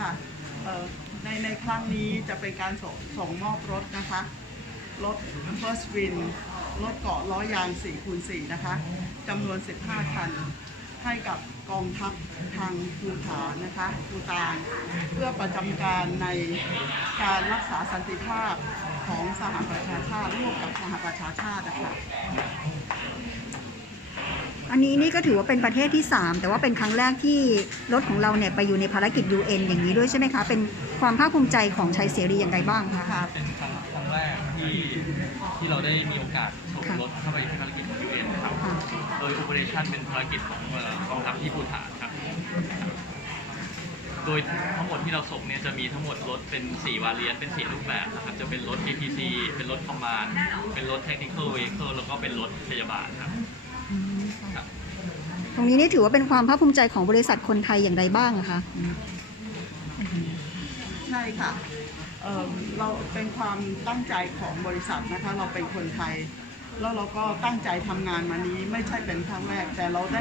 ค่ะในในครั้งนี้จะเป็นการส่งส่งมอบรถนะคะ รถ First Win รถเกาะล้อยาง4คูณ4นะคะจำนวน 15 คัน ให้กับกองทัพทางภูฐานนะคะภูตานเพื่อประจำการในการรักษาสันติภาพของสหประชาชาติร่วมกับสหประชาชาตินะคะ อันนี้นี่ก็ถือว่าเป็นประเทศที่ 3 แต่ว่าเป็นครั้งแรกที่รถของเราเนี่ยไปอยู่ในภารกิจ UN อย่างนี้ด้วยใช่ไหมคะ เป็นความภาคภูมิใจของชัยเสรีอย่างไรบ้างคะค่ะเป็นครั้งครั้งแรกที่ที่เราได้มีโอกาสส่งค่ะรถเข้าไปที่ภารกิจของ UN ครับค่ะโดย Operation เป็นภารกิจของเอ่อกองทัพที่ภูฐานครับ โดยทั้งหมดที่เราส่งเนี่ยจะมีทั้งหมดรถเป็น 4 วาเลียนเป็น 4 รูปแบบนะครับ จะเป็นรถ APC เป็นรถ Command เป็นรถ Technical Vehicle แล้วก็เป็นรถพยาบาลครับ ครับตรงนี้นี่ถือว่าเป็นความภาคภูมิใจของบริษัทคนไทยอย่างไรบ้างอะคะ ใช่ค่ะเอ่อเราเป็นความตั้งใจของบริษัทนะคะ เราเป็นคนไทย แล้วเราก็ตั้งใจทำงานมานี้ไม่ใช่เป็นครั้งแรกแต่เราได้